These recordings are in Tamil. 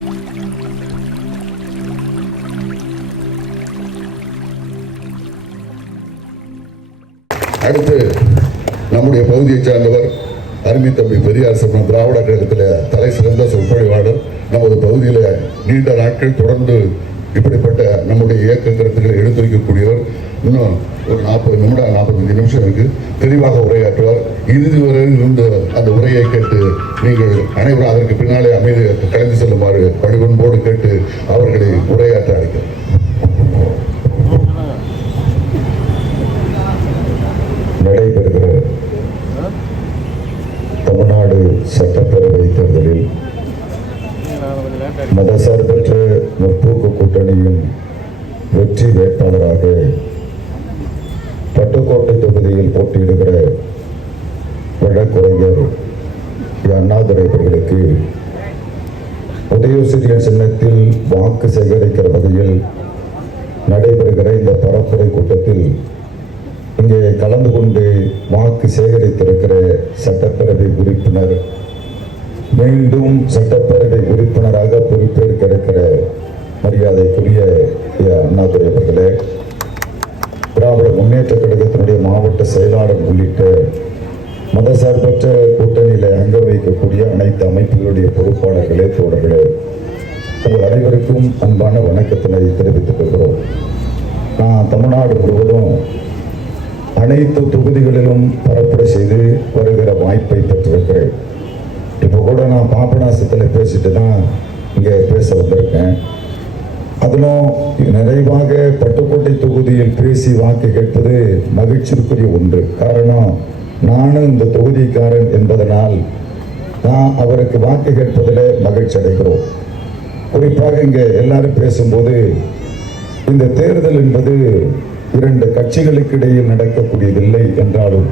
அடுத்து நம்முடைய பகுதியைச் சார்ந்தவர் அருமை தம்பி பெரியார் சமண திராவிட கழகத்தில் தலை சிறந்த சொற்பொழிவாளர். நமது பகுதியில் நீண்ட நாட்கள் தொடர்ந்து இப்படிப்பட்ட நம்முடைய இயக்க கருத்துக்களை எடுத்துரைக்கக்கூடியவர். இன்னும் ஒரு 45 நிமிஷம் இருக்கு, தெளிவாக உரையாற்றுவார். இறுதி வரையில் இருந்த அந்த உரையை கேட்டு நீங்கள் அனைவரும் அதற்கு பின்னாலே அமைதியை கலந்து செல்லுமாறு பணிவன்போடு கேட்டு அவர்களை உரையாற்ற அழைக்கிறோம். நடைபெறுகிற தமிழ்நாடு சட்டப்பேரவை தேர்தலில் மதசார்பற்ற முற்போக்கு கூட்டணியின் வெற்றி வேட்பாளராக பட்டுக்கோட்டை தொகுதியில் போட்டியிடுகிற வழக்கறிஞர் அண்ணாதுரை அவர்களுக்கு உதயசூரியன் சின்னத்தில் வாக்கு சேகரிக்கிற வகையில் நடைபெறுகிற இந்த பரப்புரை கூட்டத்தில் இங்கே கலந்து கொண்டு வாக்கு சேகரித்திருக்கிற சட்டப்பேரவை உறுப்பினர், மீண்டும் சட்டப்பேரவை உறுப்பினராக பொறுப்பேற்க இருக்கிற மரியாதைக்குரிய அண்ணாதுரை அவர்களே, திராவிட முன்னேற்ற கழகத்தினுடைய மாவட்ட செயலாளர் உள்ளிட்ட மதசார்பற்ற கூட்டணியில அங்கம் வைக்கக்கூடிய அனைத்து அமைப்புகளுடைய பொறுப்பாளர்களே, தோழர்களே, உங்கள் அனைவருக்கும் அன்பான வணக்கத்தினை தெரிவித்துக் கொள்கிறோம். நான் தமிழ்நாடு முழுவதும் அனைத்து தொகுதிகளிலும் பரப்புரை செய்து வருகிற வாய்ப்பை பெற்றிருக்கிறேன். இப்போ கூட நான் பாபநாசத்தில் பேசிட்டு தான் இங்கே பேச வந்திருக்கேன். அதிலும் நிறைவாக பட்டுக்கோட்டை தொகுதியில் பேசி வாக்கு கேட்பது மகிழ்ச்சிக்குரிய ஒன்று. காரணம், நானும் இந்த தொகுதிக்காரன் என்பதனால் நான் அவருக்கு வாக்கு கேட்பதில் மகிழ்ச்சி அடைகிறோம். குறிப்பாக இங்கே எல்லாரும் பேசும்போது இந்த தேர்தல் என்பது 2 கட்சிகளுக்கு இடையில் நடக்கக்கூடியதில்லை என்றாலும்,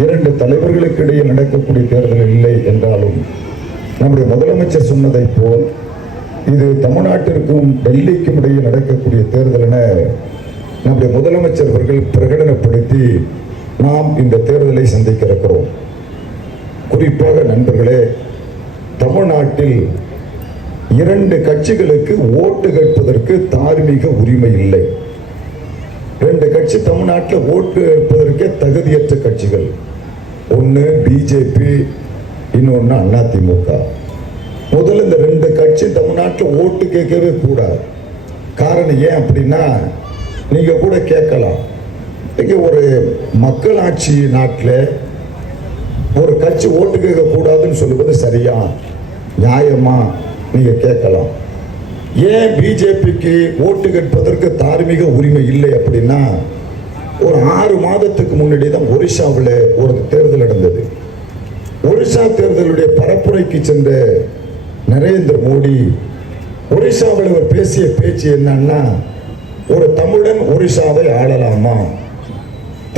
2 தலைவர்களுக்கு இடையில் நடக்கக்கூடிய தேர்தல் இல்லை என்றாலும், நம்முடைய முதலமைச்சர் சொன்னதை போல் இது தமிழ்நாட்டிற்கும் டெல்லிக்கும் இடையில் நடக்கக்கூடிய தேர்தல் என நம்முடைய முதலமைச்சர் அவர்கள் பிரகடனப்படுத்தி நாம் இந்த தேர்தலை சந்திக்க இருக்கிறோம். குறிப்பாக நண்பர்களே, தமிழ்நாட்டில் 2 கட்சிகளுக்கு ஓட்டு கேட்பதற்கு தார்மீக உரிமை இல்லை. 2 கட்சி தமிழ்நாட்டில் ஓட்டு கேட்பதற்கே தகுதியற்ற கட்சிகள். ஒன்று பிஜேபி, இன்னொன்று அதிமுக. முதல்ல இந்த 2 கட்சி தமிழ்நாட்டில் ஓட்டு கேட்கவே கூடாது. காரணம் ஏன் அப்படின்னா, நீங்க கூட கேட்கலாம், இங்க ஒரு மக்களாட்சி நாட்டில் ஒரு கட்சி ஓட்டு கேட்க கூடாதுன்னு சொல்லுவது சரியா, நியாயமா நீங்க கேட்கலாம். ஏன் பிஜேபிக்கு ஓட்டு கேட்பதற்கு தார்மீக உரிமை இல்லை அப்படின்னா, ஒரு 6 மாதத்துக்கு முன்னாடி தான் ஒரிசாவில் ஒரு தேர்தல் நடந்தது. ஒரிசா தேர்தலுடைய பரப்புரைக்கு சென்ற நரேந்திர மோடி ஒரிசாவில் அவர் பேசிய பேச்சு என்னன்னா, ஒரு தமிழன் ஒரிசாவை ஆளலாமா,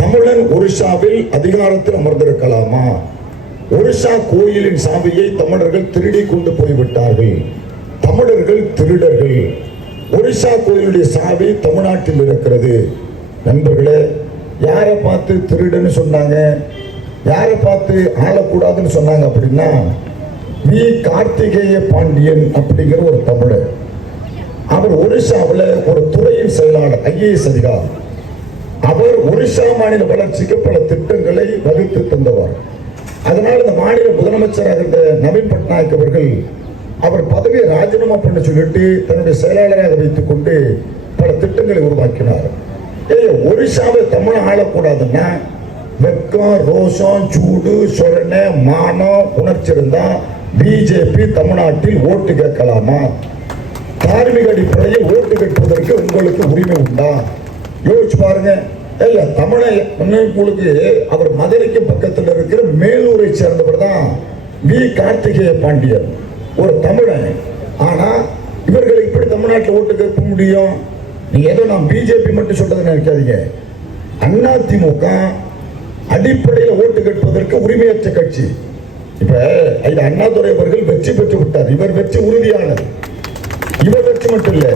தமிழன் ஒரிசாவில் அதிகாரத்தில் அமர்ந்திருக்கலாமா, ஒரிசா கோயிலின் சாவியை தமிழர்கள் திருடி கொண்டு போய்விட்டார்கள், தமிழர்கள் திருடர்கள், ஒரிசா கோயிலுடைய சாவி தமிழ்நாட்டில் இருக்கிறது. நண்பர்களே, யாரை பார்த்து திருடன்னு சொன்னாங்க, யாரை பார்த்து ஆளக்கூடாதுன்னு சொன்னாங்க அப்படின்னா, வி கார்த்திகேய பாண்டியன் அப்படிங்கிற ஒரு தமிழர். அவர் ஒரிசாவில் ஒரு துறையின் செயலாளர், ஐஏஎஸ் அதிகாரி. அவர் ஒரிசா மாநில வளர்ச்சிக்கு பல திட்டங்களை வகுத்து தந்தவர். அதனால் இந்த மாநில முதலமைச்சராக இருந்த நவீன் பட்நாயக் அவர்கள் அவர் பதவியை ராஜினாமா பண்ண சொல்லிட்டு தன்னுடைய செயலாளராக வைத்துக் கொண்டு பல திட்டங்களை உருவாக்கினார். ஒரிசாவை தமிழ் ஆளக்கூடாதுன்னா, வெக்கம், ரோஷம், சூடு, சொரணை, மானம், உணர்ச்சி இருந்தா பிஜேபி தமிழ்நாட்டில் ஓட்டு கேட்கலாமா? தார்மீக அடிப்படையில் ஓட்டு கேட்பதற்கு உங்களுக்கு உரிமை உண்டா? யோசிச்சு பாருங்க. இல்ல, தமிழை உங்களுக்கு அவர் மதுரைக்கு பக்கத்தில் இருக்கிற மேலூரை சேர்ந்தவர் தான் வி கார்த்திகேய பாண்டியன், ஒரு தமிழன். ஆனா இவர்களை இப்படி தமிழ்நாட்டில் ஓட்டு கேட்க முடியும்? நீங்க ஏதோ நான் பிஜேபி மட்டும் சொல்றதை நினைக்காதீங்க. அதிமுக அடிப்படையில் ஓட்டு கேட்பதற்கு உரிமையற்ற கட்சி. இப்ப அண்ணாதுரை அவர்கள் வெற்றி பெற்று விட்டார். இவர் வெற்றி உறுதியானது. இவர் வெற்றி மட்டும் இல்ல,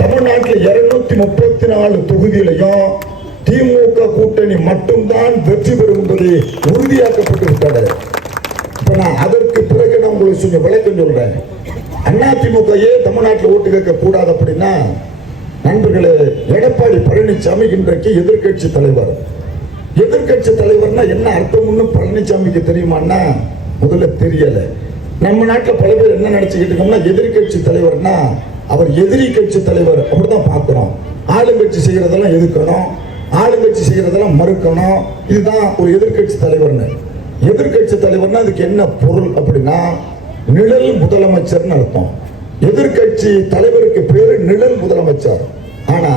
தமிழ்நாட்டில் 234 தொகுதியிலையும் திமுக கூட்டணி மட்டும்தான் வெற்றி பெறும் என்பது உறுதியாக்கப்பட்டு விட்டது. இப்ப நான் அதற்கு பிறகு நான் உங்களுக்கு விளக்கம் சொல்றேன். அதிமுக ஏன் தமிழ்நாட்டில் ஓட்டு கேட்க கூடாது அப்படின்னா, நண்பர்களே, எடப்பாடி பழனிசாமி இன்றைக்கு எதிர்க்கட்சி தலைவர். எதிர்க்கட்சி தலைவர்னா என்ன அர்த்தம்னு பழனிசாமிக்கு தெரியுமான்னா முதல்ல தெரியல. நம்ம நாட்டில் பல பேர் என்ன நினைச்சுக்கிட்டு இருக்கோம்னா, எதிர்க்கட்சி தலைவர்னா அவர் எதிரி கட்சி தலைவர் அப்படிதான் பார்க்கிறோம். ஆளுங்கட்சி செய்யறதெல்லாம் எதிர்க்கணும், ஆளுங்கட்சி செய்யறதெல்லாம் மறுக்கணும். இதுதான் ஒரு எதிர்க்கட்சி தலைவர்னு. எதிர்க்கட்சி தலைவர்னா அதுக்கு என்ன பொருள் அப்படின்னா, நிழல் முதலமைச்சர்னு அர்த்தம். எதிர்க்கட்சி தலைவருக்கு பேரு நிழல் முதலமைச்சர். ஆனா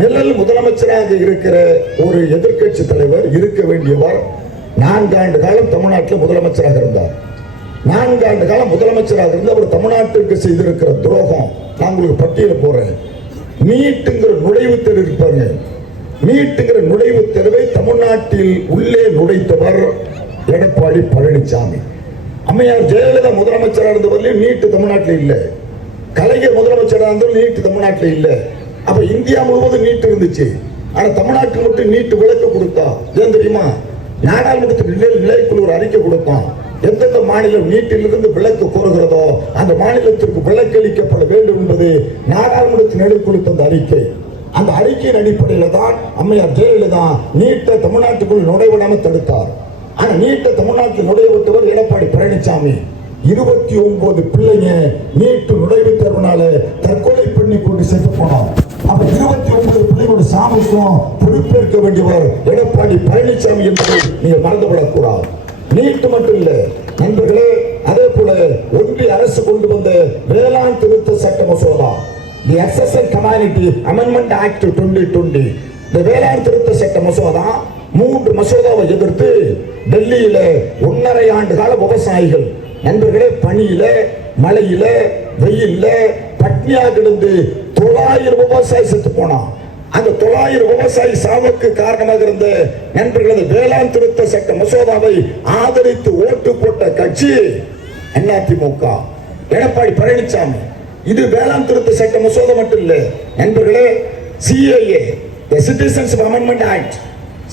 நிழல் முதலமைச்சராக இருக்கிற ஒரு எதிர்க்கட்சி தலைவர் இருக்க வேண்டியவர் 4 ஆண்டு காலம் தமிழ்நாட்டில் முதலமைச்சராக இருந்தார். 4 ஆண்டு காலம் முதலமைச்சராக இருந்து அவர் தமிழ்நாட்டிற்கு செய்திருக்கிற துரோகம் நான் உங்களுக்கு பட்டியல போறேன். நீட்டுங்கிற நுழைவுத் தேர்வு இருப்பாங்க. நீட்டுங்கிற நுழைவுத் தேர்வை தமிழ்நாட்டில் உள்ளே நுழைத்தவர் எடப்பாடி பழனிசாமி. அம்மையார் ஜெயலலிதா முதலமைச்சராக இருந்தவரையும் நீட்டு தமிழ்நாட்டில் இல்லை. கலைஞர் முதலமைச்சராக இருந்தவர்கள் நீட்டு தமிழ்நாட்டில் இல்லை. அப்ப இந்தியா முழுவதும் நீட் இருந்துச்சு. ஆனா தமிழ்நாட்டில் மட்டும் நீட் விலக்கு கொடுத்தா ஏன் தெரியுமா? நாடாளுமன்றத்தில் நிலைக்குழு ஒரு அறிக்கை கொடுத்தான். எந்தெந்த மாநிலம் நீட்டிலிருந்து விலக்கு கோருகிறதோ அந்த மாநிலத்திற்கு விலக்கு அளிக்கப்பட வேண்டும் என்பது நாடாளுமன்றத்தின் நிலைக்குழு தந்த அறிக்கை. அந்த அறிக்கையின் அடிப்படையில் தான் அம்மையார் ஜெயலலிதா நீட்டை தமிழ்நாட்டுக்குள் நுழைவிடாமல் தடுத்தார். ஆனா நீட்டை தமிழ்நாட்டில் நுழைவிட்டவர் எடப்பாடி பழனிசாமி. 29 பிள்ளைங்க நீட்டு நுழைவுத் தேர்வுனால தற்கொலை பண்ணி கொண்டு செத்து போனோம். அப்ப 29 பிள்ளைகளோட சாமிக்கும் பொறுப்பேற்க வேண்டியவர் எடப்பாடி பழனிசாமி என்பதை நீங்க மறந்துவிடக்கூடாது. நீட்டு மட்டும் இல்ல நண்பர்களே, அதே போல ஒன்றிய அரசு கொண்டு வந்த வேளாண் திருத்த சட்ட மசோதா, தி எக்ஸசைஸ் கம்யூனிட்டி அமெண்ட்மெண்ட் ஆக்ட் 2020, இந்த வேளாண் திருத்த சட்ட மசோதா 3 மசோதாவை எதிர்த்து டெல்லியில 1.5 ஆண்டு கால விவசாயிகள் நண்பர்களே பனியில மழையில வெயில்ல பட்னியா கிடந்து 900 விவசாயி செத்து போனான். அந்த 900 விவசாயி சாவுக்கு காரணமாக இருந்த நண்பர்களது வேளாண் திருத்த சட்ட மசோதாவை ஆதரித்து ஓட்டு போட்ட கட்சி அதிமுக, எடப்பாடி பழனிசாமி. இது வேளாண் திருத்த சட்ட மசோதா மட்டும் இல்ல நண்பர்களே, CAA, the Citizens Amendment Act,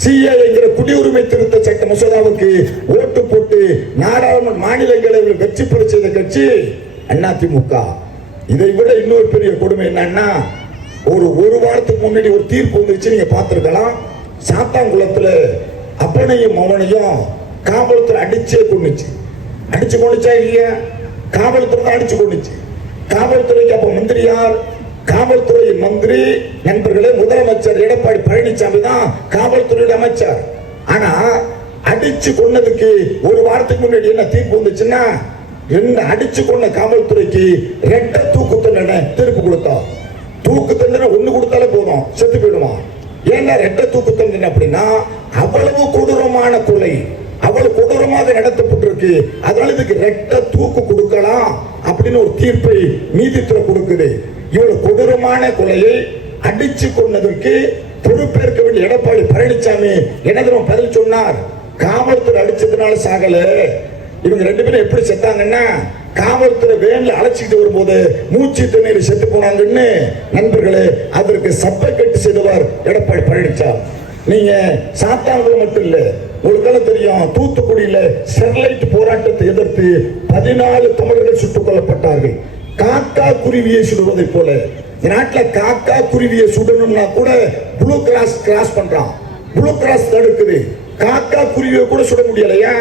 CAA குடியுரிமை திருத்த சட்ட மசோதாவுக்கு ஓட்டு போட்டு நாடாளுமன்ற மாநிலங்களவையில் வெற்றி பெற செய்த கட்சி அதிமுக. இதை விட இன்னொரு பெரிய கொடுமை என்னன்னா, ஒரு வாரத்துக்கு முன்னாடி ஒரு தீர்ப்பு வந்துச்சு, நீங்க பார்த்திருக்கலாம். சாத்தாங்குளத்துல அப்பனையும் மவனையும் காவல்துறை அடிச்சே கொண்டுச்சு. அடிச்சு கொண்டுச்சா இல்லையா? காவல்துறை தான் அடிச்சு கொண்டுச்சு. காவல்துறைக்கு அப்ப மந்திரி யார்? காவல்துறை மந்திரி நண்பர்களே முதலமைச்சர் எடப்பாடி பழனிசாமி தான் காவல்துறையுடைய அமைச்சர். ஆனா அடிச்சு கொன்னதுக்கு ஒரு வாரத்துக்கு முன்னாடி என்ன தீர்ப்பு வந்துச்சுன்னா, என்ன அடிச்சு கொண்ட காவல்துறைக்கு 2 தூக்கு தண்டனை தீர்ப்பு கொடுத்தா. தூக்கு தண்டனை 1 கொடுத்தாலே போதும், செத்து போயிடுவான். ஏன்னா 2 தூக்கு தண்டனை அப்படின்னா அவ்வளவு கொடூரமான கொலை, அவ்வளவு கொடூரமாக நடத்தப்பட்டிருக்கு. அதனால இதுக்கு 2 தூக்கு கொடுக்கலாம் அப்படின்னு ஒரு தீர்ப்பை நீதித்துறை கொடுக்குது. இவ்வளவு கொடூரமான கொலையை அடிச்சு கொண்டதற்கு பொறுப்பேற்க வேண்டிய எடப்பாடி பழனிசாமி என்ன பதில் சொன்னார்? காவல்துறை அடிச்சதுனால சாகல, இவங்க 2 பேரும் எப்படி செத்தாங்கன்னா காவல்துறை வேன்ல அழைச்சிட்டு வரும்போது மூச்சு தண்ணீர் செத்து போனாங்கன்னு. நண்பர்களே, அதற்கு சப்பை கட்டு செய்தவர் எடப்பாடி பழனிசாமி. நீங்க சாத்தான்குளம் மட்டும் இல்ல, உங்களுக்கெல்லாம் தெரியும், தூத்துக்குடியில ஸ்டெர்லைட் போராட்டத்தை எதிர்த்து 14 தமிழர்கள் சுட்டுக் கொல்லப்பட்டார்கள். காக்கா குருவியை சுடுவதை போல நாட்டில் காக்கா குருவியை சுடணும்னா கூட ப்ளூ கிராஸ் பண்றான். ப்ளூ கிராஸ் தடுக்குது, காக்கா குருவியை கூட சுட முடியலையா?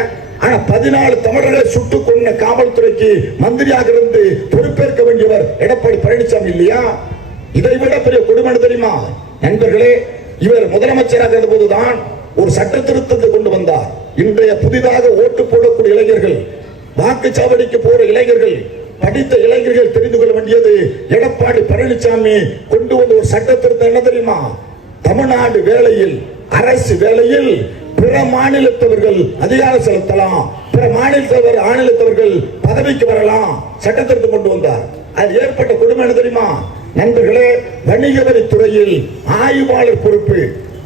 ஆனா 14 தமிழர்களை சுட்டுக் கொண்ட காவல்துறைக்கு மந்திரியாக இருந்து பொறுப்பேற்க வேண்டியவர் எடப்பாடி பழனிசாமி இல்லையா? இதை விட பெரிய கொடுமை தெரியுமா நண்பர்களே? இவர் முதலமைச்சராக இருந்த போதுதான் ஒரு சட்ட திருத்தத்தை கொண்டு வந்தார். இன்றைய புதிதாக ஓட்டு போடக்கூடிய இளைஞர்கள், வாக்குச்சாவடிக்கு போற இளைஞர்கள், படித்த இளைஞர்கள் தெரிந்து கொள்ள வேண்டியது, எடப்பாடி பழனிசாமி கொண்டு வந்த ஒரு சட்ட திருத்தம் என்ன தெரியுமா? தமிழ்நாடு வேலையில், அரசு வேலையில் பிற மாநிலத்தவர்கள் அதிகாரம் செலுத்தலாம், பிற மாநிலத்தவர்கள் பதவிக்கு வரலாம் சட்ட திருத்தம் கொண்டு வந்தார். அது ஏற்பட்ட கொடுமை என்ன தெரியுமா நண்பர்களே? வணிக வரித்துறையில் ஆய்வாளர் பொறுப்பு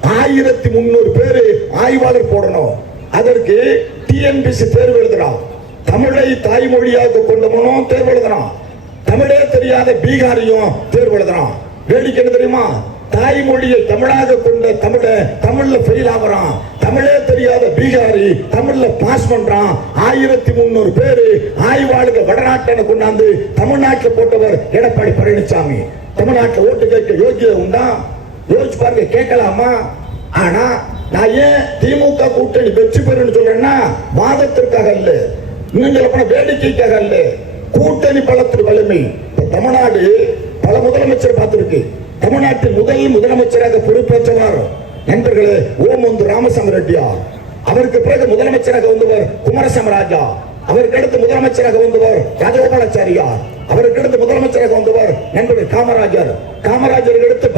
1300 பேரு ஆய்வாளர் போடணும். அதற்கு TNPSC தேர்வு எழுதுறான். தமிழை தாய்மொழியாக கொண்டவனும் தேர்வு எழுதுறான். தமிழே தெரியாத பீகாரியும் தேர்வு எழுதுறான். வேடிக்கை என்ன தெரியுமா? தாய்மொழியை தமிழாக கொண்ட தமிழ்ல ஃபெயில் ஆகுறான். தமிழே தெரியாத பீகாரி தமிழ்ல பாஸ் பண்றான். 1300 பேரு ஆய்வாளர்கள் வடநாட்டை கொண்டாந்து தமிழ்நாட்டில் போட்டவர் எடப்பாடி பழனிசாமி. தமிழ்நாட்டில் ஓட்டு கேட்க யோகியதை உண்டா? யோசிச்சு பாருங்க, கேட்கலாமா? ஆனா நான் ஏன் திமுக கூட்டணி வெற்றி பெறுன்னு சொல்றேன்னா, வாதத்திற்காக அல்ல, இன்னும் சொல்ல போன வேடிக்கைக்காக அல்ல, கூட்டணி பலத்தின் வலிமை. தமிழ்நாடு பல முதலமைச்சர் பார்த்திருக்கு. தமிழ்நாட்டின் முதல் முதலமைச்சராக பொறுப்பேற்றவர் நண்பர்களே ஓமந்து ராமசாமி ரெட்டியார். அவருக்கு பிறகு முதலமைச்சராக வந்தவர் குமாரசாமி ராஜா. அவருக்கு அடுத்து முதலமைச்சராக வந்தவர் ராஜகோபாலாச்சாரியார். அவருக்கு அடுத்து முதலமைச்சராக வந்தவர் நண்பர்கள் காமராஜர். காமராஜருக்கு அடுத்து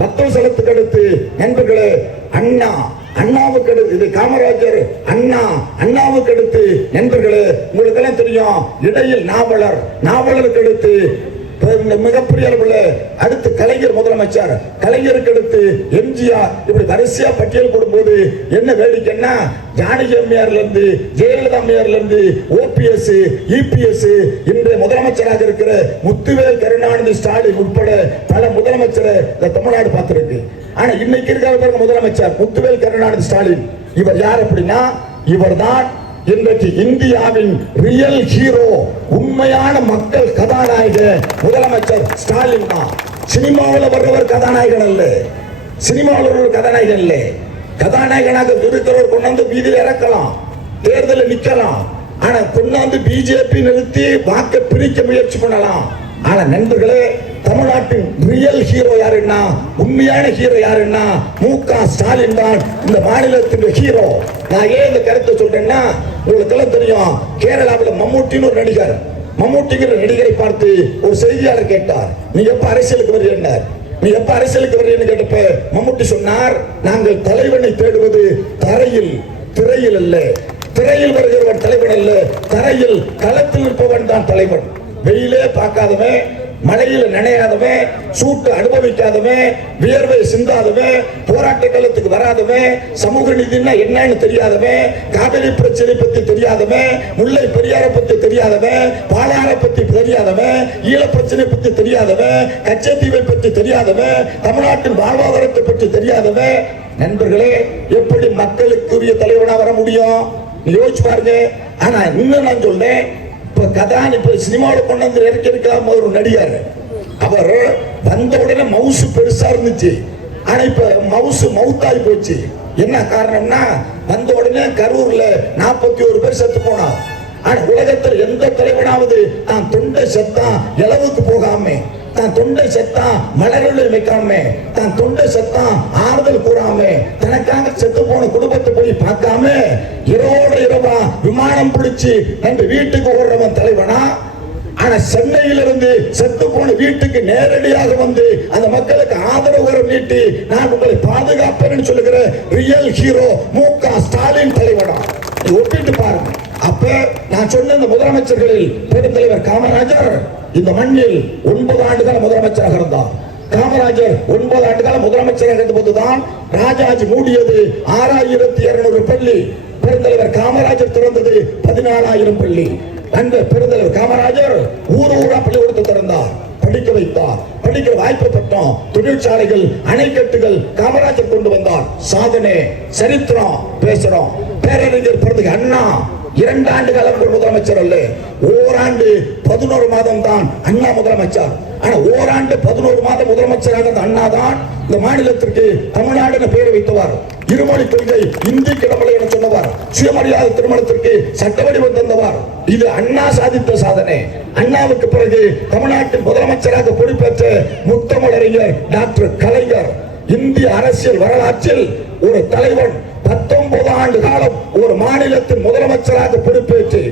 பக்தவசலத்துக்கு அடுத்து நண்பர்களே அண்ணா. அண்ணாவுக்கு அடுத்து இது காமராஜர், அண்ணாவுக்கு அடுத்து நண்பர்களே உங்களுக்கு எல்லாம் தெரியும் இடையில் நாவலருக்கு அடுத்து மிகப்பெரிய அளவுல அடுத்து கலைஞர் முதலமைச்சர், கலைஞருக்கு அடுத்து எம்ஜிஆர். இப்படி வரிசையா பட்டியல் போடும்போது என்ன வேடிக்கைன்னா, ஜானகி அம்மையார்ல இருந்து ஜெயலலிதா அம்மையார்ல இருந்து ஓபிஎஸ் இபிஎஸ் இன்றைய முதலமைச்சராக இருக்கிற முத்துவேல் கருணாநிதி ஸ்டாலின் உட்பட பல முதலமைச்சரை தமிழ்நாடு பார்த்திருக்கு. ஆனா இன்னைக்கு இருக்கிற முதலமைச்சர் முத்துவேல் கருணாநிதி ஸ்டாலின், இவர் யார் அப்படின்னா, இவர் தான் இன்றைக்கு இந்தியாவின் ரியல் ஹீரோ, உண்மையான மக்கள் கதாநாயக முதலமைச்சர் ஸ்டாலின் தான். சினிமாவில் வர்றவர் கதாநாயகன் அல்ல, சினிமாவில் வர்றவர் கதாநாயகன் இல்லை. கதாநாயகனாக இருக்கிறவர் கொண்டாந்து வீதியில் இறக்கலாம், தேர்தலில் நிக்கலாம். ஆனா கொண்டாந்து பிஜேபி நிறுத்தி வாக்கு பிரிக்க முயற்சி பண்ணலாம். ஆனா நண்பர்களே, தமிழ்நாட்டின் ரியல் ஹீரோ யாருன்னா, உண்மையான ஹீரோ யாருன்னா மு.க. ஸ்டாலின் தான் இந்த மாநிலத்தின் ஹீரோ. நான் ஏன் இந்த கருத்தை சொல்றேன்னா, உங்களுக்கு எல்லாம் தெரியும், கேரளாவில் மம்முட்டின்னு ஒரு நடிகர், மம்முட்டிங்கிற நடிகரை பார்த்து ஒரு செய்தியாளர் கேட்டார், நீ எப்ப அரசியலுக்கு வருகிறார், நீ எப்ப அரசியலுக்கு வருகிறன்னு கேட்டப்ப மம்முட்டி சொன்னார், நாங்கள் தலைவனை தேடுவது தரையில் திரையில் அல்ல, திரையில் வருகிறவன் தலைவன் அல்ல, தரையில் களத்தில் இருப்பவன் தான் தலைவன். வெயிலே பார்க்காதவன், மழையில் நினையாதவன், சூட்டு அனுபவிக்காதவன், வியர்வை சிந்தாதவன், போராட்ட காலத்துக்கு வராதவன், சமூக நீதினா என்னன்னு தெரியாதவன், காவிரி பிரச்சனை பத்தி தெரியாதவன், முல்லை பெரியாரை பத்தி தெரியாதவன், பாலாரை பத்தி தெரியாதவன், ஈழ பிரச்சனை பத்தி தெரியாதவன், கச்சத்தீவை பற்றி தெரியாதவன், தமிழ்நாட்டின் வாழ்வாதாரத்தை பற்றி தெரியாதவன். நண்பர்களே, எப்படி மக்களுக்குரிய தலைவனா வர முடியும்? யோசிச்சு பாருங்க. ஆனா இன்னும் நான் சொல்றேன், இப்ப சினிமாவில் கொண்டு வந்து இறக்கி இருக்காம ஒரு நடிகர், அவர் வந்த உடனே மவுஸ் பெருசா இருந்துச்சு. ஆனா இப்ப மவுஸ் மவுத்தாய் போச்சு. என்ன காரணம்னா, வந்த உடனே கரூர்ல 41 பேர் செத்து போனார். ஆனா உலகத்தில் எந்த தலைவனாவது தான் தொண்டை செத்தா இளவுக்கு போகாம, தான் தொண்டை செத்தா மலர்களை வைக்காம, தான் தொண்டை செத்தா ஆறுதல் கூறாம, தனக்காக செத்து போன குடும்பத்தை போய் பார்க்காம இரவோட இரவா விமானம் பிடிச்சு நம்ம வீட்டுக்கு ஓடுறவன் தலைவனா? ஆனா சென்னையிலிருந்து செத்து போன வீட்டுக்கு நேரடியாக வந்து அந்த மக்களுக்கு ஆதரவு நீட்டி நான் உங்களை பாதுகாப்பேன்னு சொல்லுகிற ரியல் ஹீரோ மு.க. ஸ்டாலின் தலைவனா? ஒப்பிட்டு பாருங்க. அப்ப நான் சொன்ன இந்த முதலமைச்சர்களில் பெருந்தலைவர் காமராஜர் இந்த மண்ணில் 9 ஆண்டுகால முதலமைச்சராக இருந்தார். காமராஜர் 9 ஆண்டுகால முதலமைச்சராக இருந்தபோதுதான் ராஜாஜி மூடியது 6200 பள்ளி. பெருந்தலைவர் காமராஜர் திறந்தது 14,000 பள்ளி. அந்த பெருந்தலைவர் காமராஜர் ஊரா பள்ளிக்கூடத்தை திறந்தார், படிக்க வைத்தார், படிக்கிற வாய்ப்பு பெற்றோம். தொழிற்சாலைகள், அணைக்கட்டுகள் காமராஜர் கொண்டு வந்தார். சாதனை, சரித்திரம் பேசுறோம். பேரறிஞர் பிறந்தது அண்ணா 2 ஆண்டு காலம் முதலமைச்சர் அல்ல, ஓராண்டு 11 மாதம் தான் அண்ணா முதலமைச்சர். ஆனா ஓராண்டு 11 மாதம் முதலமைச்சராக அண்ணா தான் இந்த மாநிலத்திற்கு தமிழ்நாடு பெயர் வைத்தவர். இருமொழி கொள்கை, இந்தி கிடமலை என சொன்னவர். சுயமரியாதை திருமணத்திற்கு சட்ட வடிவம் தந்தவர். இது அண்ணா சாதித்த சாதனை. அண்ணாவுக்கு பிறகு தமிழ்நாட்டின் முதலமைச்சராக பொறுப்பேற்ற முத்தமிழறிஞர் டாக்டர் கலைஞர். இந்திய அரசியல் வரலாற்றில் ஒரு தலைவன் 19 ஆண்டு காலம் ஒரு மாநிலத்தின் முதலமைச்சராக பொறுப்பேற்று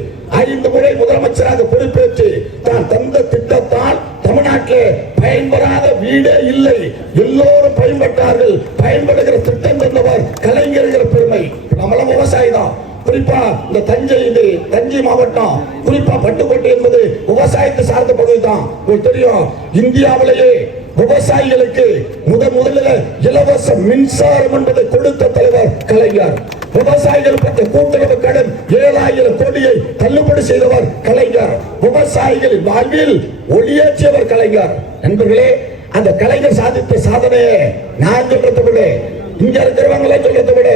5 முறை முதலமைச்சராக பொறுப்பேற்று தான் தந்த திட்டத்தால் தமிழ்நாட்டில் பயன்பெறாத வீடே இல்லை, எல்லோரும் பயன்பட்டார்கள். பயன்படுகிற திட்டம் தந்தவர் கலைஞர் பெருமை. நம்மளும் விவசாயி தான். குறிப்பா இந்த தஞ்சை மாவட்டம், குறிப்பா பட்டுக்கோட்டை என்பது விவசாயத்தை சார்ந்த பகுதி தான். உங்களுக்கு தெரியும், இந்தியாவிலேயே விவசாயிகளுக்கு முதலில் இலவச மின்சாரம் என்பதை கொடுத்த தலைவர் கலைஞர். விவசாயிகள் பெற்ற கூட்டுறவு கடன் 7,000 கோடியை தள்ளுபடி செய்தவர் கலைஞர். விவசாயிகளின் வாழ்வில் ஒளியேற்றியவர் கலைஞர். நண்பர்களே, அந்த கலைஞர் சாதித்த சாதனையை நான் சொல்றதை விட இங்க இருக்கிறவங்கள சொல்றதை விட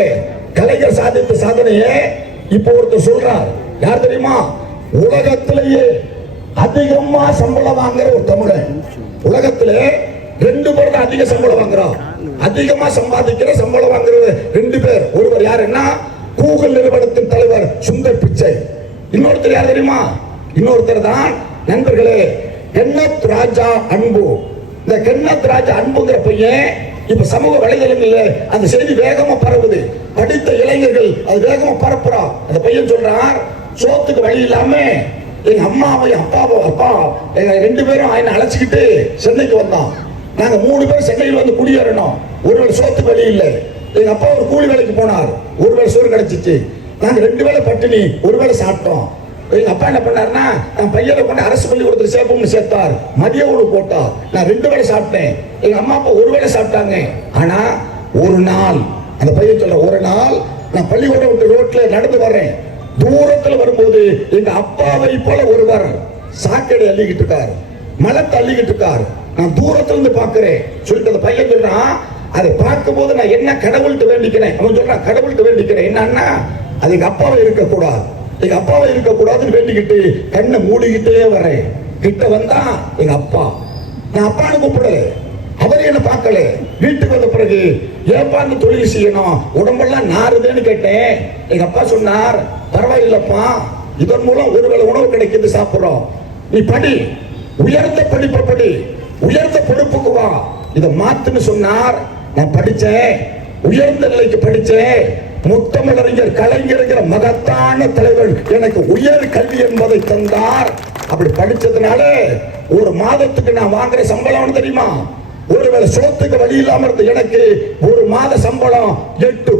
கலைஞர் சாதித்த சாதனையை இப்போ ஒருத்தர் சொல்றார். யார் தெரியுமா? உலகத்திலேயே அதிகமா சம்பளம் வாங்குற ஒரு தமிழன். உலகத்திலே 2 பேர் தான் அதிக சம்பளம் வாங்குறோம். அதிகமா சம்பாதிக்கிற சம்பளம் வாங்குற 2 பேர். ஒருவர் யாருன்னா கூகுள் நிறுவனத்தின் தலைவர் சுந்தர் பிச்சை. இன்னொருத்தர் யார் தெரியுமா? இன்னொருத்தர் தான் நண்பர்களே கென்னத் ராஜா அன்பு. இந்த கென்னத் ராஜா அன்புங்கிற பையன் இப்ப சமூக வலைதளங்கள்ல அந்த செய்தி வேகமா பரவுது. படித்த இளைஞர்கள் அது வேகமா பரப்புறான். அந்த பையன் சொல்றான், சோத்துக்கு வழி இல்லாம எங்க அம்மாவையும் அப்பா எங்க 2 பேரும் என்ன அழைச்சிக்கிட்டு சென்னைக்கு வந்தோம். நாங்க 3 பேர் சென்னையில் வந்து குடியேறணும். ஒருவேளை சோத்துக்கு வழி இல்லை. எங்க அப்பா ஒரு கூலி வேலைக்கு போனார். ஒருவேளை சோறு கிடைச்சிச்சு. நாங்க 2 வேளை பட்டினி, ஒருவேளை சாப்பிட்டோம். எங்க அப்பா என்ன பண்ணாருன்னா நான் பையனை கொண்டு அரசு பள்ளிக்கூடத்தில் சேர்ப்போம்னு சேர்த்தார். மதிய உணவு போட்டார். நான் 2 வேளை சாப்பிட்டேன். எங்க அம்மா அப்பா ஒரு வேளை சாப்பிட்டாங்க. ஆனா ஒரு நாள் அந்த பையன் சொல்ற, ஒரு நாள் நான் பள்ளிக்கூடம் விட்டு ரோட்ல நடந்து வர்றேன். தூரத்துல வரும்போது எங்க அப்பாவை போல ஒருவர் சாக்கடை அள்ளிக்கிட்டு இருக்காரு, மலத்தை அள்ளிக்கிட்டு இருக்காரு. நான் தூரத்துல இருந்து பாக்குறேன் சொல்லிட்டு அந்த பையன் சொல்றான், அதை பார்க்கும் போது நான் என்ன கடவுள்கிட்ட வேண்டிக்கிறேன். அவன் சொல்றான், கடவுள்கிட்ட வேண்டிக்கிறேன் என்னன்னா அது எங்க அப்பாவை இருக்கக்கூடாது, எங்க அப்பாவை இருக்கக்கூடாதுன்னு வேண்டிக்கிட்டு கண்ணை மூடிக்கிட்டே வரேன். கிட்ட வந்தா எங்க அப்பா. நான் அப்பான்னு கூப்பிடல, அவர் என்ன பார்க்கல. வீட்டுக்கு வந்த பிறகு ஏப்பா இந்த தொழில் செய்யணும், உடம்பெல்லாம் நாறுதுன்னு கேட்டேன். எங்க அப்பா சொன்னார், பரவாயில்லப்பா, இதன் மூலம் ஒருவேளை உணவு கிடைக்குது, சாப்பிடுறோம். நீ படி, உயர்ந்த படிப்பை படி, உயர்ந்த பொறுப்புக்கு வா, இதை மாத்துன்னு சொன்னார். நான் படிச்சேன், உயர்ந்த நிலைக்கு படிச்சேன். முத்தமிழறிஞர் கலைஞர் மகத்தான தலைவர் எனக்கு உயர் கல்வி என்பதை தந்தார். அப்படி படிச்சதுனால ஒரு மாதத்துக்கு நான் வாங்குற சம்பளம் தெரியுமா? ஒருவேளை சோத்துக்கு வழி இல்லாம இருந்த எனக்கு ஒரு மாத சம்பளம் 8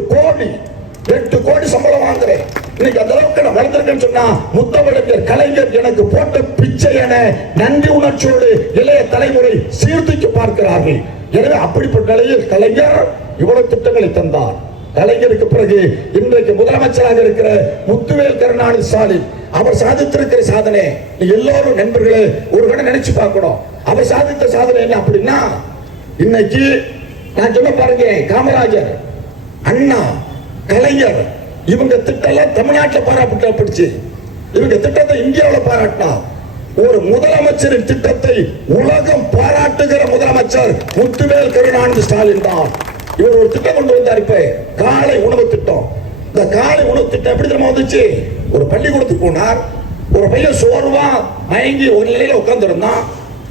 கோடி சம்பளம் வாங்குறேன். இன்னைக்கு அந்த அளவுக்கு நான் வளர்ந்திருக்கேன்னு சொன்னா முத்தமிழறிஞர் கலைஞர் எனக்கு போட்ட பிச்சை என நன்றி உணர்ச்சியோடு இளைய தலைமுறை சீர்தூக்கி பார்க்கிறார்கள். எனவே அப்படிப்பட்ட நிலையில் கலைஞர் இவ்வளவு திட்டங்களை தந்தார். கலைஞருக்கு பிறகு இன்றைக்கு முதலமைச்சராக இருக்கிற முத்துவேல் கருணாநிதி ஸ்டாலின் அவர் சாதித்திருக்கிற சாதனை எல்லாரும் நண்பர்களே ஒரு கண நினைச்சு பார்க்கணும். அவர் சாதித்த சாதனை என்ன அப்படின்னா, இன்னைக்கு நான் சொல்ல பாருங்க, காமராஜர், அண்ணா, கலைஞர் இவங்க திட்டம் தமிழ்நாட்டில் பாராட்டப்பட்டுச்சு. இவங்க திட்டத்தை இந்தியாவில் பாராட்டினா ஒரு முதலமைச்சரின் திட்டத்தை உலகம் பாராட்டுகிற முதலமைச்சர் முத்துவேல் கருணாநிதி ஸ்டாலின் தான். இவர் ஒரு திட்டம் கொண்டு வந்தார். இப்ப காலை உணவு திட்டம். இந்த காலை உணவு திட்டம் எப்படி தெரியுமா வந்துச்சு? ஒரு பள்ளிக்கூடத்துக்கு போனார். ஒரு பையன் சோர்வா மயங்கி ஒரு நிலையில உட்கார்ந்து இருந்தான்.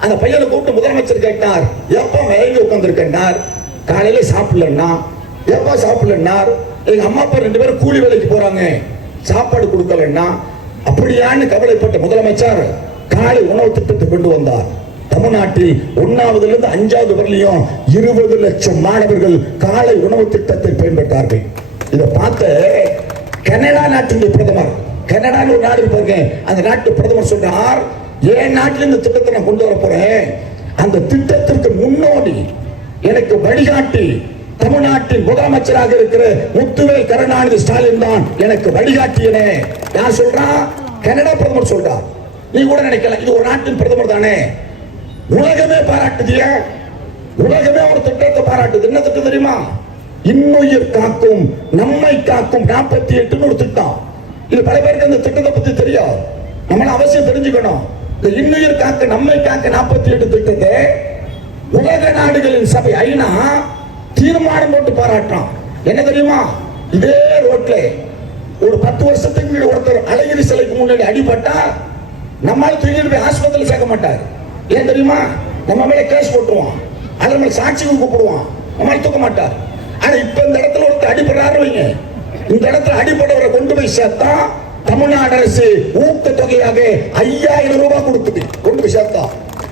அந்த பையனை கூப்பிட்டு முதலமைச்சர் கேட்டார், எப்ப மயங்கி உட்கார்ந்து இருக்கார்? காலையில சாப்பிடலன்னா. எப்ப சாப்பிடலன்னார்? எங்க அம்மா அப்பா 2 பேரும் கூலி வேலைக்கு போறாங்க, சாப்பாடு கொடுக்கலன்னா. அப்படியான்னு கவலைப்பட்ட முதலமைச்சர் காலை உணவு திட்டத்தை கொண்டு வந்தார். தமிழ்நாட்டில் 1ஆவதுல இருந்து 5ஆவது வரலையும் 20 லட்சம் மாணவர்கள் காலை உணவு திட்டத்தை பயன்பெற்றார்கள். இதை பார்த்த கனடா நாட்டின் பிரதமர், கனடான்னு ஒரு நாடு இருப்பாங்க, அந்த நாட்டு பிரதமர் சொன்னார், என் நாட்டில் இந்த திட்டத்தை நான் கொண்டு வர போறேன். அந்த திட்டத்திற்கு முன்னோடி எனக்கு வழிகாட்டி தமிழ்நாட்டின் முதலமைச்சராக இருக்கிற முத்துவேல் கருணாநிதி ஸ்டாலின் தான் எனக்கு வழிகாட்டியனே. யார் சொல்றா? கனடா பிரதமர் சொல்றார். நீ கூட நினைக்கலாம் இது ஒரு நாட்டின் பிரதமர் தானே. உலகமே பாராட்டுதியா, உலகமே ஒரு திட்டத்தை பாராட்டுது. என்ன திட்டம் தெரியுமா? இன்னுயிர் காக்கும் நம்மை காக்கும் 48 ஒரு திட்டம். இது பல பேருக்கு அந்த திட்டத்தை பத்தி தெரியாது. நம்மள அவசியம் தெரிஞ்சுக்கணும். இந்த இன்னுயிர் காக்க நம்மை காக்க 48 திட்டத்தை உலக நாடுகளின் சபை ஐநா தீர்மானம் போட்டு பாராட்டான். என்ன தெரியுமா? இதே ரோட்ல ஒரு 10 வருஷத்துக்கு முன்னாடி ஒருத்தர் அழகிரி சிலைக்கு முன்னாடி அடிபட்டா நம்மால தூக்கிட்டு போய் ஆஸ்பத்திரியில் சேர்க்க மாட்டார். ஏன் தெரியுமா? நம்ம மேல கேஸ் போட்டுருவான், அதில் மேல சாட்சிகள் கூப்பிடுவான், நம்மளால தூக்க மாட்டார். ஆனா இப்ப இந்த இடத்துல ஒருத்தர் அடிபடுறாரு வைங்க, இந்த இடத்துல அடிபடுறவரை கொண்டு போய் சேர்த்தா தமிழ்நாடு அரசு ஊக்க தொகையாக 5000 ரூபாய் கொடுக்குது. கொண்டு போய் சேர்த்தா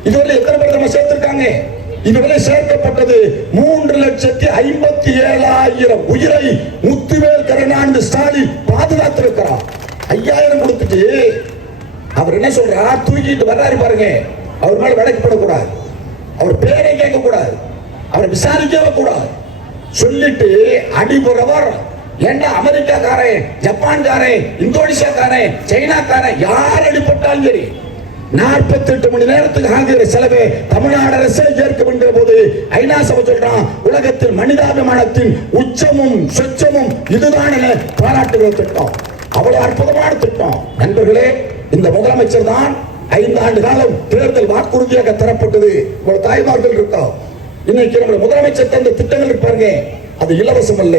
இதுவரை எத்தனை பேர் நம்ம சேர்த்திருக்காங்க? இதுவரை சேர்க்கப்பட்டது 3,57,000 உயிரை முத்துவேல் கருணாநிதி ஸ்டாலின் பாதுகாத்திருக்கிறார். 5000 கொடுத்துட்டு அவர் என்ன சொல்றார்? தூக்கிட்டு வர்றாரு பாருங்க, அவர் மேல வழக்கப்படக்கூடாது, அவர் பேரை கேட்க கூடாது, அவரை விசாரிக்கவே கூடாது. சொல்லிட்டு அடிபடுறவர் என்ன அமெரிக்காக்காரன், ஜப்பான்காரன், இந்தோனேஷியாக்காரன், சைனாக்காரன் யார் அடிபட்டாலும் சரி 48 மணி நேரத்துக்கு ஆகிற செலவை தமிழ்நாடு அரசே ஏற்க என்கிற போது ஐநா சபை சொல்றான் உலகத்தில் மனிதாபிமானத்தின் உச்சமும் சொச்சமும் இதுதான் என பாராட்டுகிற திட்டம். அவ்வளவு அற்புதமான திட்டம். நண்பர்களே, இந்த முதலமைச்சர் தான் 5 ஆண்டு காலம் தேர்தல் வாக்குறுதியாக தரப்பட்டது. உங்கள் தாய்மார்கள் இருக்கோம். இன்னைக்கு நம்ம முதலமைச்சர் தந்த திட்டங்கள் இருப்பாங்க, அது இலவசம் அல்ல.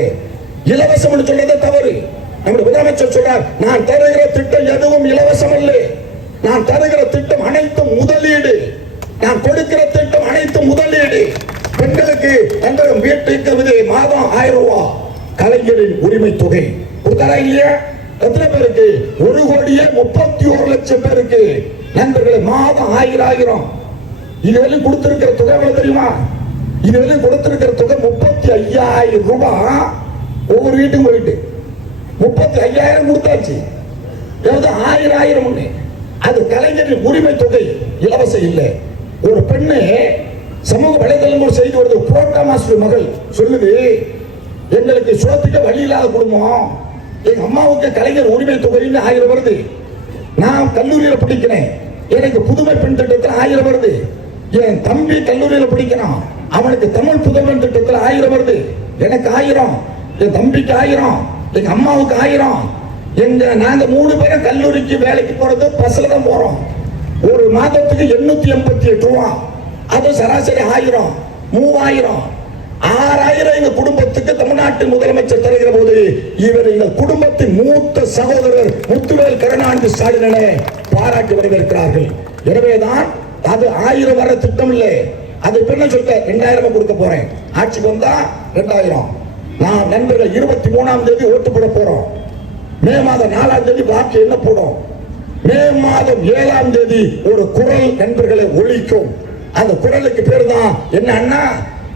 இலவசம் சொல்றதே தவறு. நம்முடைய முதலமைச்சர் சொல்றார், நான் தருகிற திட்டம் எதுவும் இலவசம் அல்ல, நான் தருகிற திட்டம் அனைத்தும் முதலீடு, நான் கொடுக்கிற திட்டம் அனைத்தும் முதலீடு. பெண்களுக்கு தங்கள் வீட்டுக்கு மாதம் 1000 ரூபாய் கலைஞரின் உரிமை தொகை கொடுத்தாரா இல்லையா? எத்தனை பேருக்கு? 1,31,00,000 பேருக்கு. நண்பர்களே, மாதம் 1000 இதுவரையும் கொடுத்திருக்கிற தொகை எவ்வளவு தெரியுமா? இதுவரையும் கொடுத்திருக்கிற தொகை 35,000 ரூபாய். ஒவ்வொரு வீட்டுக்கும் போயிட்டு 35,000 கொடுத்தாச்சு. 1000 அது கலைஞரின் உரிமை தொகை, இலவசம் இல்லை. ஒரு பெண்ணு சமூக வலைதளம் ஒரு செய்தி வருது, புரோட்டா மாஸ்டர் மகள் சொல்லுது, எங்களுக்கு சோத்துக்க வழி இல்லாத குடும்பம், எங்க அம்மாவுக்கு கலைஞர் உரிமை தொகைன்னு 1000 வருது. நான் கல்லூரியில படிக்கிறேன், எனக்கு புதுமை பெண் திட்டத்தில் 1000 வருது. என் தம்பி கல்லூரியில படிக்கிறான், அவனுக்கு தமிழ் புதுமை திட்டத்தில் 1000 வருது. எனக்கு 1000, என் தம்பிக்கு 1000, எங்க அம்மாவுக்கு 1000. நாங்க 3 பேரும் கல்லூரிக்கு வேலைக்கு போறது பஸ்ல தான் போறோம். ஒரு மாதத்துக்கு 888 ரூபாய். அது சராசரி 1000, 3000, 6000 எங்க குடும்பத்துக்கு தமிழ்நாட்டின் முதலமைச்சர் தருகிற போது இவர் எங்கள் குடும்பத்தின் மூத்த சகோதரர் முத்துவேல் கருணாநிதி ஸ்டாலினை பாராட்டி வரவேற்கிறார்கள். எனவேதான் அது 1000 வர திட்டம் இல்லை. அது என்ன சொல்ல 2000 கொடுக்க போறேன், ஆட்சிக்கு வந்தா 2000. நான் நண்பர்கள் 23ஆம் தேதி ஓட்டு போட போறோம். மே மாதம் 4ஆம் தேதி வாக்கு என்ன போடும். மே மாதம் 7ஆம் தேதி ஒரு குரல் நண்பர்களை ஒலிக்கும். அந்த குரலுக்கு பேர் தான் என்ன?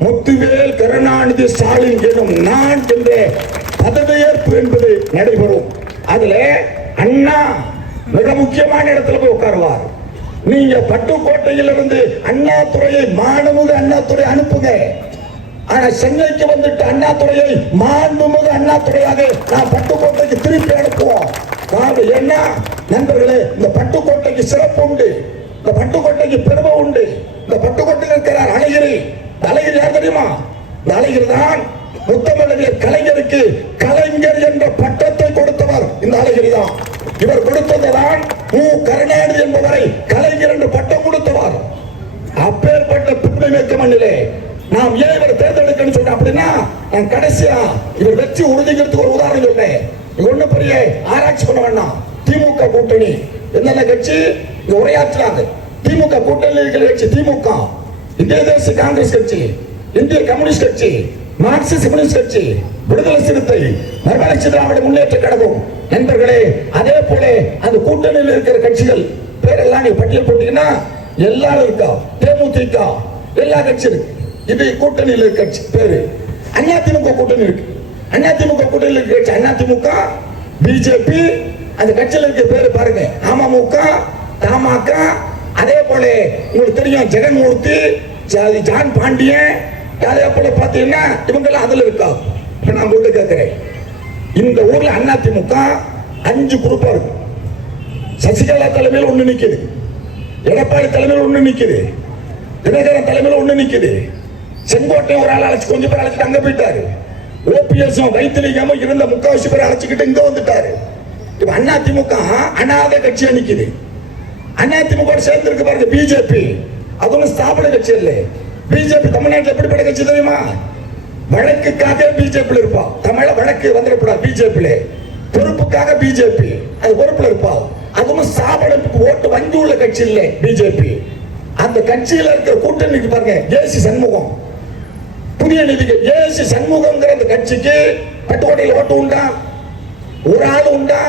முத்துவேல் கருணாநிதி ஸ்டாலின் எனும் நான் என்ற பதவியேற்பு என்பது நடைபெறும். அதுல அண்ணா மிக முக்கியமான இடத்துல போய் உட்காருவார். நீங்க பட்டுக்கோட்டையிலிருந்து அண்ணாதுரையை மாண்புமிகு அண்ணாதுரை அனுப்புங்க. ஆனா சென்னைக்கு வந்துட்டு அண்ணாதுரையை மாண்புமிகு அண்ணாதுரையாக நான் பட்டுக்கோட்டைக்கு திருப்பி அனுப்புவோம். ஏன்னா நண்பர்களே, இந்த பட்டுக்கோட்டைக்கு சிறப்பு உண்டு, இந்த பட்டுக்கோட்டைக்கு பெருமை உண்டு. இந்த பட்டுக்கோட்டையில் இருக்கிறார் அழகிரி. அழகிரி யார் தெரியுமா? இந்த அழகிரி தான் முத்தமிழர் கலைஞருக்கு கலைஞர் என்ற பட்டத்தை கொடுத்தவர். இந்த அழகிரி தான். இவர் கொடுத்ததுதான் கருணாநிதி என்பவரை கலைஞர் என்று பட்டம் கொடுத்தவர். அப்பேற்பட்ட பின்னணி வைக்க மண்ணிலே நாம் ஏன் இவர் தேர்ந்தெடுக்கணும் சொல்றேன் அப்படின்னா, நான் கடைசியா இவர் வெற்றி உறுதிக்கிறதுக்கு ஒரு உதாரணம் சொல்றேன். ஒண்ணு பெரிய ஆராய்ச்சி பண்ண வேண்டாம். திமுக கூட்டணி என்னென்ன கட்சி உரையாற்றுறாங்க. திமுக கூட்டணியில் இருக்கிற கட்சி திமுக, இந்திய தேசிய காங்கிரஸ் கட்சி, இந்திய கம்யூனிஸ்ட் கட்சி, மார்க்சிஸ்ட் கம்யூனிஸ்ட் கட்சி, விடுதலை சிறுத்தை, மறுமலர்ச்சி திராவிட முன்னேற்ற கழகம். நண்பர்களே, அதே போல அந்த கூட்டணியில் இருக்கிற கட்சிகள் பேரெல்லாம் நீங்க பட்டியல் போட்டீங்கன்னா எல்லாரும் இருக்கா. தேமுதிக எல்லா கட்சி இருக்கு. இது கூட்டணியில் இருக்க கட்சி பேரு. அதிமுக கூட்டணி இருக்கு. அதிமுக கூட்டணியில் இருக்க கட்சி அதிமுக, பிஜேபி. அந்த கட்சியில் இருக்க பேரு பாருங்க, அமமுக, தமாக. அதே போல உங்களுக்கு தெரியும் ஜெகன்மூர்த்தி, ஜான் பாண்டியன். அதே போல பாத்தீங்கன்னா இவங்க எல்லாம் அதுல இருக்கா. நான் உங்கள்கிட்ட கேட்கிறேன், இந்த ஊர்ல அதிமுக 5 குரூப்பா இருக்கு. சசிகலா தலைமையில் ஒண்ணு நிக்குது, எடப்பாடி தலைமையில் ஒண்ணு நிக்குது, தினகரன் தலைமையில் ஒண்ணு நிக்குது, செங்கோட்டை ஒரு ஆள் அழைச்சு கொஞ்சம் பேர் அழைச்சிட்டு அங்க போயிட்டாரு. ஓபிஎஸ் வைத்திலிங்கமும் இருந்த 3/4 பேர் அழைச்சிக்கிட்டு இங்க வந்துட்டாரு. இப்ப அதிமுக அனாதை கட்சியா நிக்குது. அதிமுக சேர்ந்து இருக்கு பாருங்க பிஜேபி. அது ஒன்றும் ஸ்தாபன கட்சி இல்லை. பிஜேபி தமிழ்நாட்டில் எப்படிப்பட்ட கட்சி தெரியுமா? வழக்குக்காக பிஜேபி இருப்பா. தமிழ வழக்கு வந்துடக்கூடாது பிஜேபி. பொறுப்புக்காக பிஜேபி அது பொறுப்புல இருப்பா. அதுவும் ஸ்தாபன ஓட்டு வங்கி உள்ள கட்சி இல்லை பிஜேபி. அந்த கட்சியில இருக்கிற கூட்டணிக்கு பாருங்க, ஏசி சண்முகம், புதிய நிதிக்கு ஏசி சண்முகம்ங்கிற அந்த கட்சிக்கு பட்டுக்கோட்டையில் ஓட்டு உண்டா? ஒரு ஆள் உண்டா?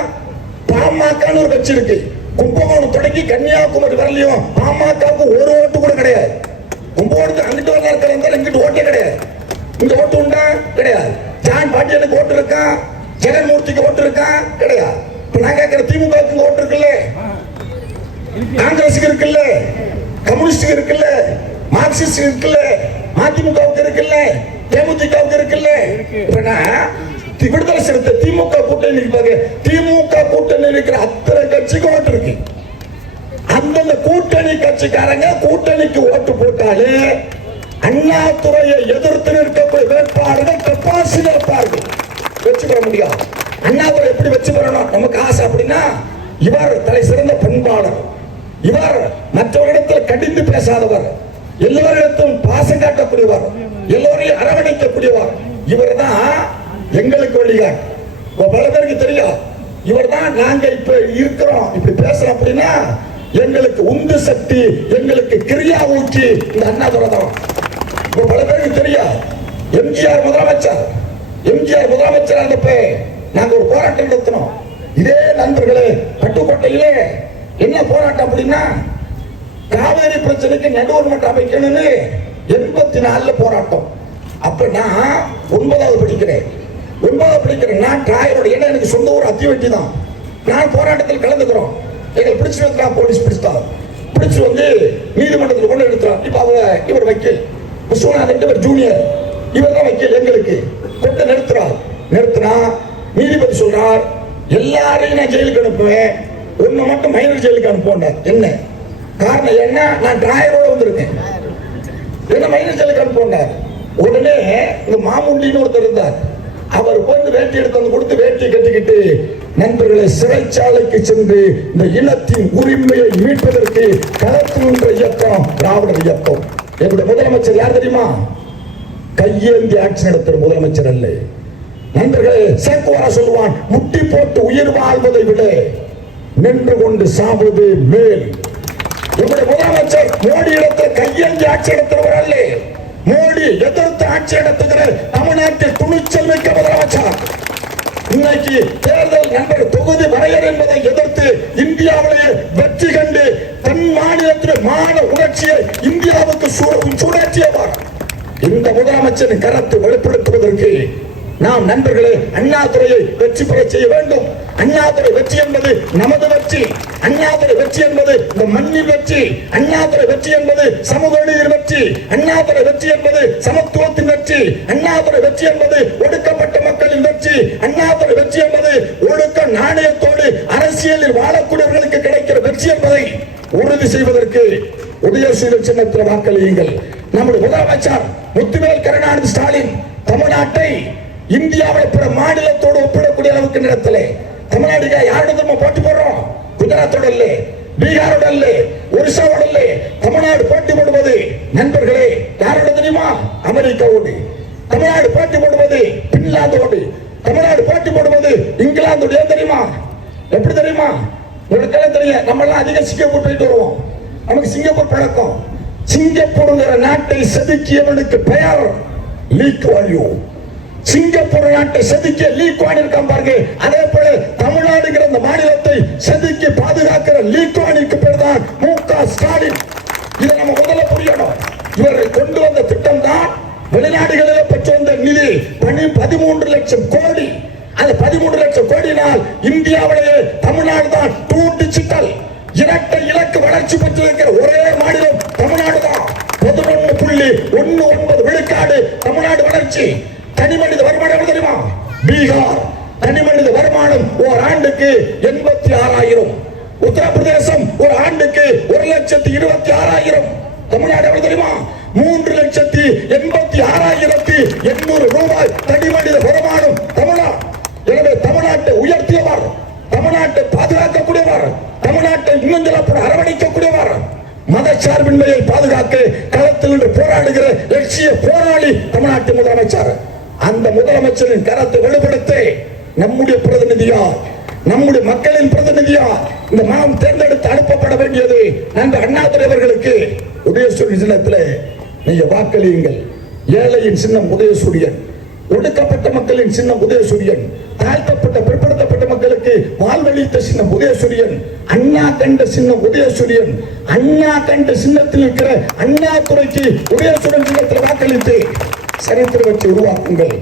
பாமக ஒரு கட்சி இருக்கு. கும்பகோணம் தொடங்கி கன்னியாகுமரி வரலையும் பாமகவுக்கு ஒரு ஓட்டு கூட கிடையாது. கும்பகோணத்துக்கு அங்கிட்டு வரல இருக்கிற இங்கிட்டு ஓட்டே கிடையாது. இந்த ஓட்டு உண்டா? கிடையாது. ஜான் பாண்டியனுக்கு ஓட்டு இருக்கா? ஜெகன்மூர்த்திக்கு ஓட்டு இருக்கா? கிடையாது. இப்ப நான் கேட்கிற திமுகவுக்கு ஓட்டு இருக்குல்ல, காங்கிரஸுக்கு இருக்குல்ல, கம்யூனிஸ்டுக்கு இருக்குல்ல, மார்க்சிஸ்ட் இருக்குல்ல, மதிமுகவுக்கு இருக்குல்ல, தேமுதிகவுக்கு இருக்குல்ல. இப்ப நான் விடுதலை சிறுத்தை திமுக கூட்டணி, திமுக கூட்டணி இருக்கிற அத்தனை கட்சிக்கு ஓட்டு இருக்கு. அந்தந்த கூட்டணி கட்சிக்காரங்க கூட்டணிக்கு ஓட்டு போட்டாலே அண்ணாதுரையை எதிர்த்து நிற்கக்கூடிய வேட்பாளர்கள் டெபாசிட் இருப்பார்கள், வெற்றி பெற முடியும். அண்ணாதுரை எப்படி வெற்றி பெறணும் நமக்கு ஆசை அப்படின்னா, இவர் தலை சிறந்த பண்பாளர், இவர் மற்றவரிடத்தில் கடிந்து பேசாதவர், எல்லோரிடத்தும் பாசம் காட்டக்கூடியவர், எல்லோரையும் அரவணைக்கக்கூடியவர். இவர் தான் எங்களுக்கு வழிகாட்டு. பல பேருக்கு தெரியும், இவர் தான் நாங்க இப்ப இருக்கிறோம் இப்படி பேசுறோம் அப்படின்னா எங்களுக்கு உந்து சக்தி, எங்களுக்கு கிரியா ஊக்கி இந்த அண்ணாதுரை தான். பல பேருக்கு தெரியும், எம்ஜிஆர் முதலமைச்சர் இருந்தப்ப நாங்க ஒரு போராட்டம் நடத்தினோம். இதே நண்பர்களே, பட்டுக்கோட்டையிலே என்ன போராட்டம் அப்படின்னா, காவேரி பிரச்சனைக்கு நடுவர் மன்றம் அமைக்கணும்னு 84 போராட்டம். அப்ப நான் 9வது படிக்கிறேன். நான் டிராயரோட, ஏன்னா எனக்கு சொந்த ஊர் அத்திவெட்டி தான். நான் போராட்டத்தில் கலந்துக்கிறோம். எங்களை பிடிச்சு வைக்கலாம், போலீஸ் பிடிச்சிட்டாங்க. பிடிச்சு வந்து நீதிமன்றத்தில் கொண்டு எடுத்துறோம். இப்ப இவர் வக்கீல் விஸ்வநாதன், இவர் ஜூனியர், இவர் தான் வக்கீல். எங்களுக்கு கொண்டு நிறுத்தினா நீதிபதி சொல்றார், எல்லாரையும் நான் ஜெயிலுக்கு அனுப்புவேன், ஒன்னு மட்டும் மைனர் ஜெயிலுக்கு அனுப்புவேன். என்ன காரணம்? என்ன, நான் டிராயரோட வந்திருக்கேன், என்ன மைனர் ஜெயிலுக்கு அனுப்புவேன். உடனே இந்த மாமுண்டின்னு ஒருத்தர் இருந்தார், அவர் வந்து வேட்டி எடுத்து வந்து கொடுத்து வேட்டி கட்டிக்கிட்டு, நண்பர்களை சிறைச்சாலைக்கு சென்று இந்த இனத்தின் உரிமையை மீட்பதற்கு களத்தில் நின்ற இயக்கம் திராவிடர் இயக்கம். என்னுடைய முதலமைச்சர் யார் தெரியுமா? கையேந்தி ஆட்சி நடத்துற முதலமைச்சர் அல்ல. நண்பர்களே, சேக்குவாரா சொல்லுவான், முட்டி போட்டு உயிர் வாழ்வதை விட நின்று கொண்டு சாவது மேல். என்னுடைய முதலமைச்சர் மோடி இடத்தில் கையேந்தி ஆட்சி நடத்துறவர் அல்ல. மோடி எதிர்த்து ஆட்சி நடத்துகிற தமிழ்நாட்டில் துணிச்சல் மிக்க முதலமைச்சர். இன்னைக்கு தேர்தல் நண்பர் தொகுதி வரையறை என்பதை எதிர்த்து இந்தியாவிலேயே வெற்றி கண்டு தன் மாநிலத்தில் மான உணர்ச்சியை இந்தியாவுக்கு சூடாற்றியவர் இந்த முதலமைச்சரின் கருத்தை வெளிப்படுத்துவதற்கு நாம் நண்பர்களே அண்ணாதுரையை வெற்றி பெற செய்ய வேண்டும். அண்ணாதுரை வெற்றி என்பது நமது வெற்றி. அண்ணாதுரை வெற்றி என்பது இந்த மண்ணின் வெற்றி. அண்ணாதுரை வெற்றி என்பது சமூக நீதியின் வெற்றி. அண்ணாதுரை வெற்றி என்பது சமத்துவத்தின் வெற்றி. அண்ணாதுரை வெற்றி என்பது ஒடுக்கப்பட்ட மக்களின் வெற்றி. அண்ணாதுரை வெற்றி என்பது ஒடுக்க நாணயத்தோடு அரசியலில் வாழக்கூடியவர்களுக்கு கிடைக்கிற வெற்றி என்பதை உறுதி செய்வதற்கு உதயசூரியன் சின்னத்தில் வாக்களியுங்கள். நம்முடைய முதலமைச்சர் முத்துவேல் கருணாநிதி ஸ்டாலின் தமிழ்நாட்டை இந்தியாவில் பிற மாநிலத்தோடு ஒப்பிடக்கூடிய அளவுக்கு நேரத்திலே தமிழ்நாடு யாரிடம் போட்டி போடுறோம்? குஜராத்தோட இல்ல, பீகாரோட இல்ல, ஒரிசாவோட இல்ல, தமிழ்நாடு போட்டி போடுவது நண்பர்களே யாரோட தெரியுமா? அமெரிக்காவோடு. தமிழ்நாடு போட்டி போடுவது பின்லாந்தோடு. தமிழ்நாடு போட்டி போடுவது இங்கிலாந்தோடு. ஏன் தெரியுமா? எப்படி தெரியுமா? உங்களுக்கு தெரியும், நம்ம எல்லாம் அதிக சிங்கப்பூர் போயிட்டு வருவோம். நமக்கு சிங்கப்பூர் பழக்கம். சிங்கப்பூர் நாட்டை செதுக்கியவனுக்கு பெயர் லீ குவான் யூ. சிங்கப்பூர் நாட்டை செதுக்கிய லீ குவான் இருக்கான் பாருங்க. அதே போல தமிழ்நாடுங்கிற இந்த மாநிலத்தை செதுக்கி பாதுகாக்கிற லீ குவானுக்கு பேர் தான் மு.க. ஸ்டாலின். இதை நம்ம முதல்ல புரியணும். இவரை கொண்டு வந்த திட்டம் தான் வெளிநாடுகளில் பெற்று வந்த நிதி 13 லட்சம் கோடி. அந்த 13 லட்சம் கோடியினால் இந்தியாவிலேயே தமிழ்நாடு தான் டூ டிஜிட்டல் இரட்டை இலக்கு வளர்ச்சி பெற்றிருக்கிற ஒரே மாநிலம் தமிழ்நாடு தான். 11.19 விழுக்காடு தமிழ்நாடு வளர்ச்சி. தனி மனித வருமானம் தெரியுமா? பீகார் தனி மனித வருமானம் ஒரு ஆண்டுக்கு 86,000. உத்தரப்பிரதேசம் ஒரு ஆண்டுக்கு 1,26,000. தமிழ்நாடு எவ்வளவு தெரியுமா? 3,86,800 ரூபாய் தனி மனித வருமானம் தமிழ்நாடு. எனவே தமிழ்நாட்டை உயர்த்தியவர், தமிழ்நாட்டை பாதுகாக்கக்கூடியவர், தமிழ்நாட்டை இன்னும் அரவணைக்கக்கூடியவர், மதச்சார்பின்மையை பாதுகாக்க களத்தில் நின்று போராடுகிற லட்சிய போராளி தமிழ்நாட்டு முதலமைச்சர். அந்த முதலமைச்சரின் கருத்தை வெளிப்படுத்த நம்முடைய பிரதிநிதியா, நம்முடைய மக்களின் பிரதிநிதியா இந்த நாம் தேர்ந்தெடுத்து அனுப்பப்பட வேண்டியது நண்பர் அண்ணாதுரை அவர்களுக்கு. உதயசூரியன் சின்னத்தில் நீங்க வாக்களியுங்கள். ஏழையின் சின்னம் உதயசூரியன், ஒடுக்கப்பட்ட மக்களின் சின்னம் உதயசூரியன், தாழ்த்தப்பட்ட பிற்படுத்தப்பட்ட மக்களுக்கு வாழ்வளித்த சின்னம் உதயசூரியன், அண்ணா கண்ட சின்னம் உதயசூரியன். அண்ணா கண்ட சின்னத்தில் இருக்கிற அண்ணாதுரைக்கு உதயசூரியன் சின்னத்தில் வாக்களித்து சரித்திர வச்சு உருவாக்குங்கள்.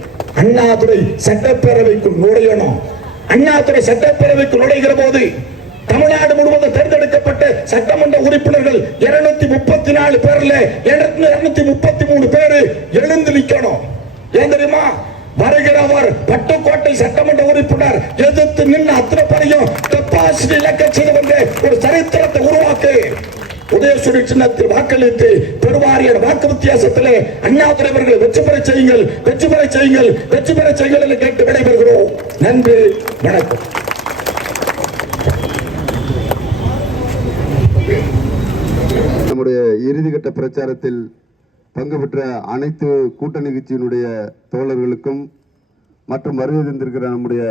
அண்ணாதுரை சட்டப்பேரவைக்குள் நுழையணும். அண்ணாதுரை சட்டப்பேரவைக்குள் நுழைகிற போது தமிழ்நாடு முழுவதும் தேர்ந்தெடுக்கப்பட்ட சட்டமன்ற உறுப்பினர்கள் 234 பேர்ல 233 பேரு எழுந்து நிக்கணும். ஏன் தெரியுமா? வருகிறவர் பட்டுக்கோட்டை சட்டமன்ற உறுப்பினர் எதிர்த்து நின்று அத்தனை பேரையும் அரசியல் இலக்க செய்து கொண்டு ஒரு சரித்திரத்தை உருவாக்கு. உதயசூரிய சின்னத்தில் வாக்களித்து பெருவாரியான வாக்கு வித்தியாசத்திலே அண்ணாதுரை அவர்களை வெற்றி பெற செய்யுங்கள், வெற்றி பெற செய்யுங்கள், வெற்றி பெற செய்யுங்கள் என்று கேட்டு விடைபெறுகிறோம். நன்றி, வணக்கம். நம்முடைய இறுதிக்கட்ட பிரச்சாரத்தில் பங்கு பெற்ற அனைத்து கூட்டணி கட்சியினுடைய தோழர்களுக்கும் மற்றும் வருகை தந்திருக்கிற நம்முடைய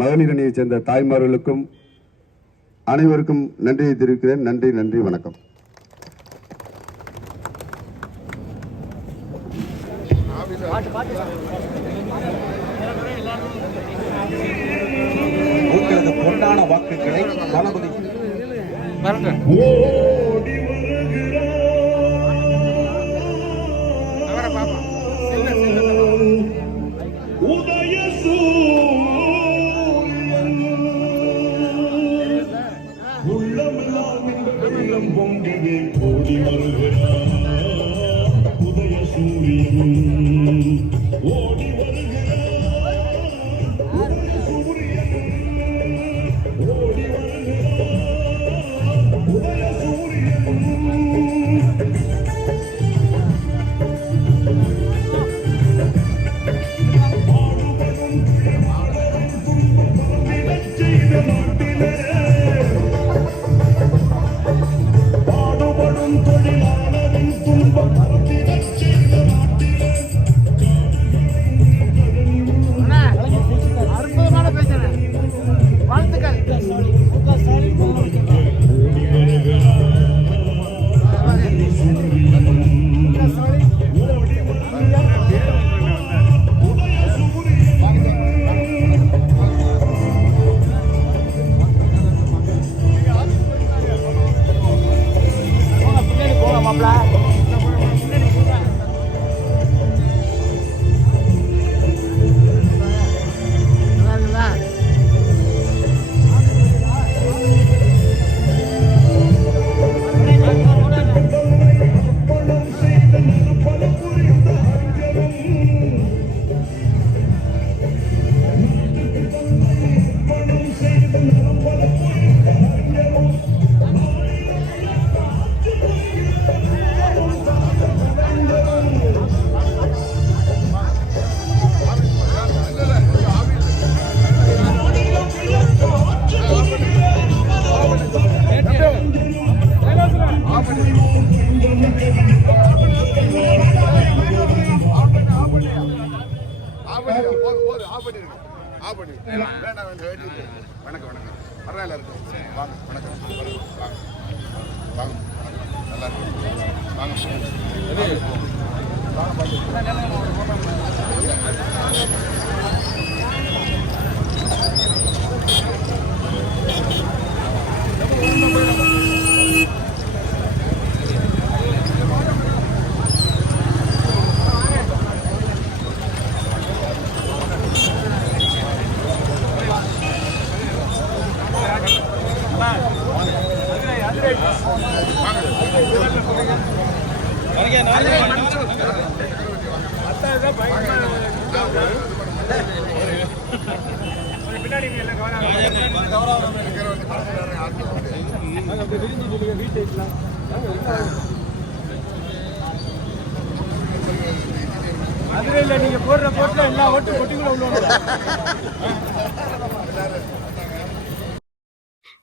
மகளிர் அணியைச் சேர்ந்த தாய்மார்களுக்கும் அனைவருக்கும் நன்றியை தெரிவிக்கிறேன். நன்றி, நன்றி, வணக்கம். உங்களது பொன்னான வாக்குகளை தளபதி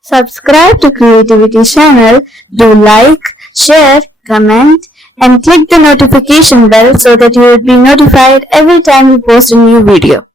Subscribe to Creativity channel, do like, share, comment and click the notification bell so that you will be notified every time we post a new video.